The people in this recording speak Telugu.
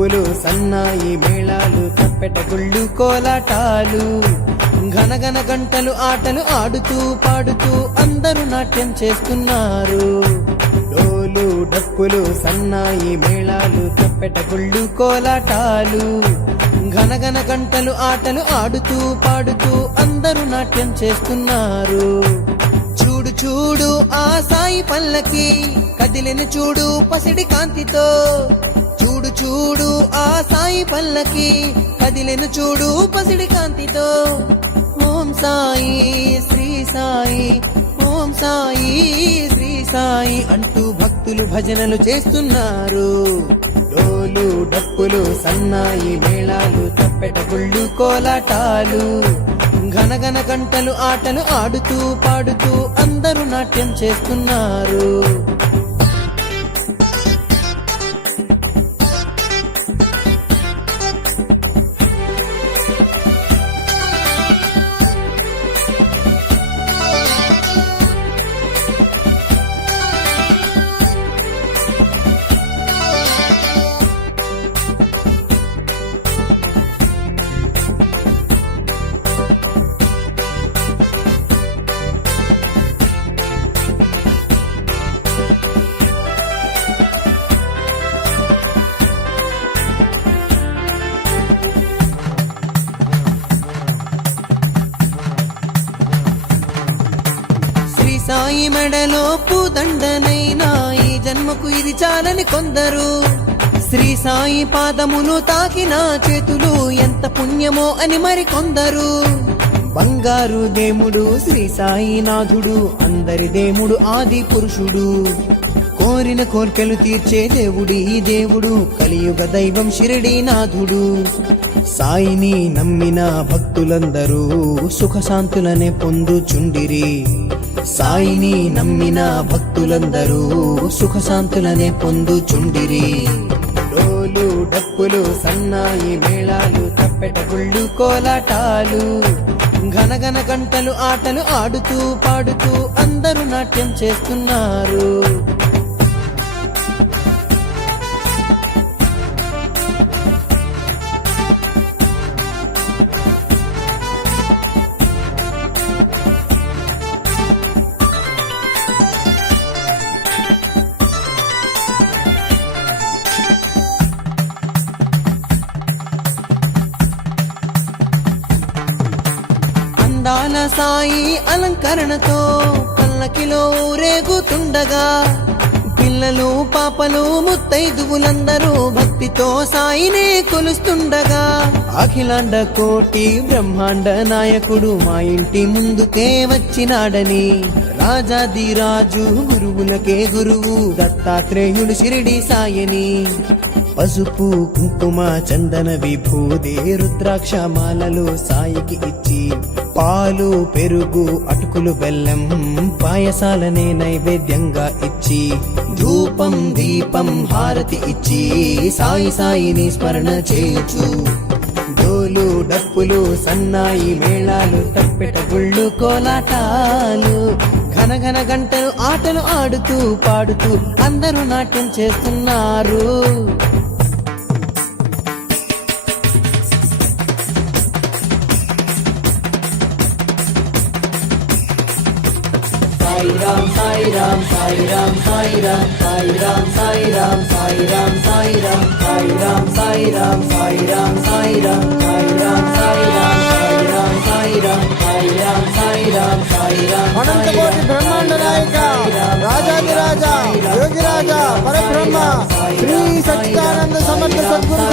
డప్పులు సన్నాయి మేళాలు తప్పెట గుళ్ళు కోలాటాలు ఘనఘన గంటలు ఆటలు ఆడుతూ పాడుతూ అందరూ నాట్యం చేస్తున్నారు. డోలు డప్పులు సన్నాయి మేళాలు తప్పెట గుళ్ళు కోలాటాలు ఘనఘన గంటలు ఆటలు ఆడుతూ పాడుతూ అందరూ నాట్యం చేస్తున్నారు. చూడు చూడు ఆ సాయి పల్లకి కదిలిన చూడు పసిడి కాంతితో. చూడు చూడు ఆ సాయి పల్లకి కదిలిన చూడు పసిడి కాంతితో. ఓం సాయి శ్రీ సాయి, ఓం సాయి శ్రీ సాయి అంటూ భక్తులు భజనలు చేస్తున్నారు. డోలు డప్పులు సన్నాయి మేళాలు తప్పెట గుళ్ళు కోలాటాలు ఘనఘన గంటలు ఆటలు ఆడుతూ పాడుతూ అందరూ నాట్యం చేస్తున్నారు. సాయి మెడలో పూదండనైనా ఈ జన్మకు ఇది చాలని కొందరు. శ్రీ సాయి పాదములు తాకిన చేతులు ఎంత పుణ్యమో అని మరి కొందరు. బంగారు దేముడు శ్రీ సాయినాథుడు అందరి దేముడు ఆది పురుషుడు. కోరిన కోర్కెలు తీర్చే దేవుడి దేవుడు కలియుగ దైవం షిరిడీనాథుడు. సాయిని నమ్మిన భక్తులందరూ సుఖశాంతులనే పొందుచుండిరి. సాయిని నమ్మిన భక్తులందరూ సుఖశాంతులనే పొందుచుండిరి. డోలు డప్పులు సన్నాయి మేళాలు తప్పెట గుళ్ళు కోలాటాలు ఘనఘన గంటలు ఆటలు ఆడుతూ పాడుతూ అందరూ నాట్యం చేస్తున్నారు. అందాల సాయి అలంకరణతో పల్లకిలో ఊరేగుతుండగా పిల్లలు పాపలు ముత్తైదువులందరూ భక్తితో సాయినే కొలుస్తుండగా అఖిలాండ కోటి బ్రహ్మాండ నాయకుడు మా ఇంటి ముందుకే వచ్చినాడని రాజాదిరాజు గురువులకే గురువు దత్తాత్రేయుడు షిరిడి సాయని. పసుపు కుంకుమ చందన విభూది రుద్రాక్ష మాలలు సాయికి ఇచ్చి పాలు పెరుగు అటుకులు బెల్లం పాయసాలనే నైవేద్యంగా ఇచ్చి ధూపం దీపం హారతి ఇచ్చి సాయి సాయిని స్మరణ చేయొచ్చు. డోలు డప్పులు సన్నాయి మేళాలు తప్పెట గుళ్ళు కోలాటాలు ఘనఘన గంటలు ఆటలు ఆడుతూ పాడుతూ అందరూ నాట్యం చేస్తున్నారు. Sai Ram Sai Ram Sai Ram Sai Ram Sai Ram Sai Ram Sai Ram Sai Ram Sai Ram Sai Ram Sai Ram Sai Ram Sai Ram Sai Ram Sai Ram Sai Ram Sai Ram Sai Ram Sai Ram అనంతకోటి బ్రహ్మాండ నాయక రాజాదిరాజ యోగిరాజ పరబ్రహ్మ శ్రీ సచ్చిదానంద సమర్థ సద్గురు